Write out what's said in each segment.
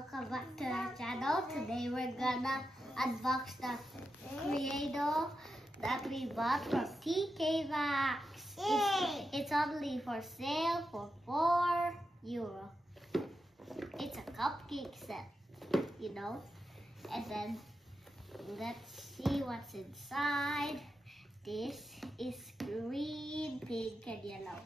Welcome back to our channel. Today we're gonna unbox the Creado that we bought from TK Maxx. It's only for sale for €4. It's a cupcake set, you know. And then let's see what's inside. This is green, pink, and yellow.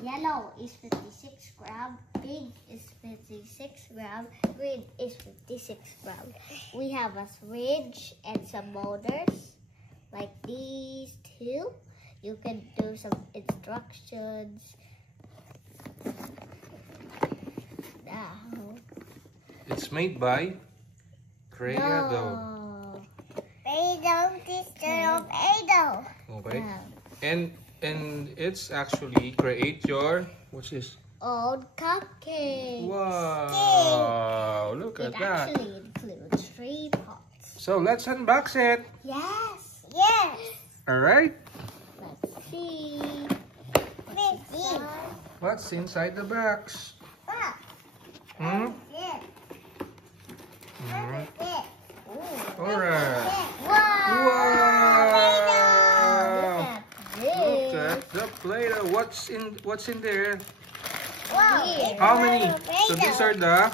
Yellow is 56 grams, pink is 56 grams, green is 56 grams. We have a syringe and some motors, like these two. You can do some instructions. Now, it's made by Creado. no. Creado, sister of Creado. Okay. No. And it's actually create your, what's this? Old cupcake. Wow, look at It that. actually includes 3 parts. So let's unbox it. Yes. Yes. All right. Let's see. What's inside the box? Hmm? All right. Wow. Look at the Play-Doh. What's in there? Wow. How many? So these are the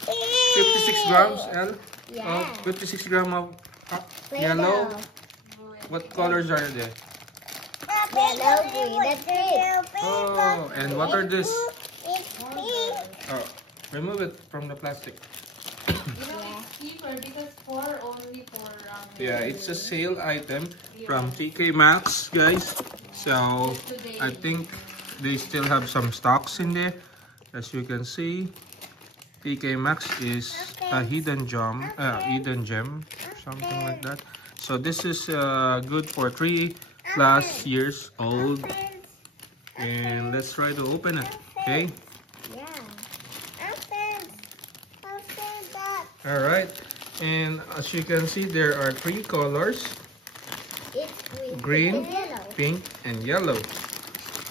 56 grams, L? Yeah. 56 grams of yellow. What colors are there? Yellow, green, and pink. Oh, and what are these? It's pink. Oh, remove it from the plastic. It's cheaper because Yeah, it's a sale item from TK Maxx, guys. So I think they still have some stocks in there. As you can see, TK Maxx is a hidden gem, something like that. So this is good for 3+ years old. And let's try to open it. Okay. Yeah. All right. And as you can see, there are 3 colors: It's green, and yellow. pink, and yellow.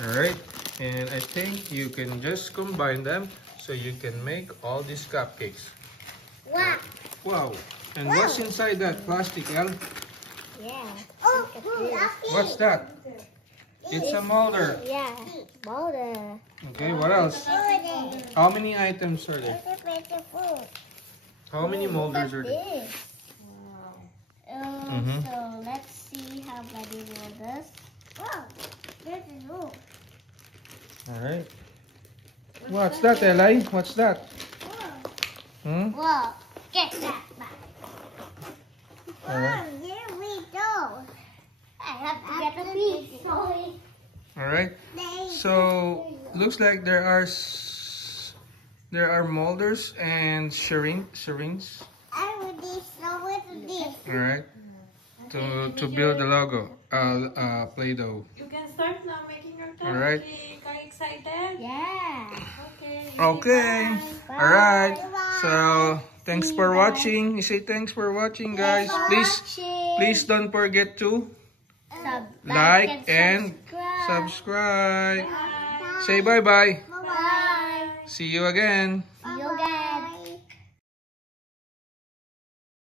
All right. And I think you can just combine them so you can make all these cupcakes. Wow. Wow. And what's inside that plastic, El? Yeah. Oh, What's that? It's a molder. Yeah. Molder. Okay, what else? How many items are there? How many molders are there? So let's see how many molders. Wow. This is all. All right. What's that, Eli? What's that? Hmm? Whoa. Get that back. All right. Here we go. I have to get a piece. All right. So looks like there are molders and syringes. I will show it this. All right. To build the logo, Play-Doh. You can start now making your cupcake. All right. Are you excited? Yeah. Okay. Okay. Bye. All right. Bye. So thanks for watching. You say thanks for watching, guys. Please don't forget to like and subscribe. Say bye-bye. Bye. See you again.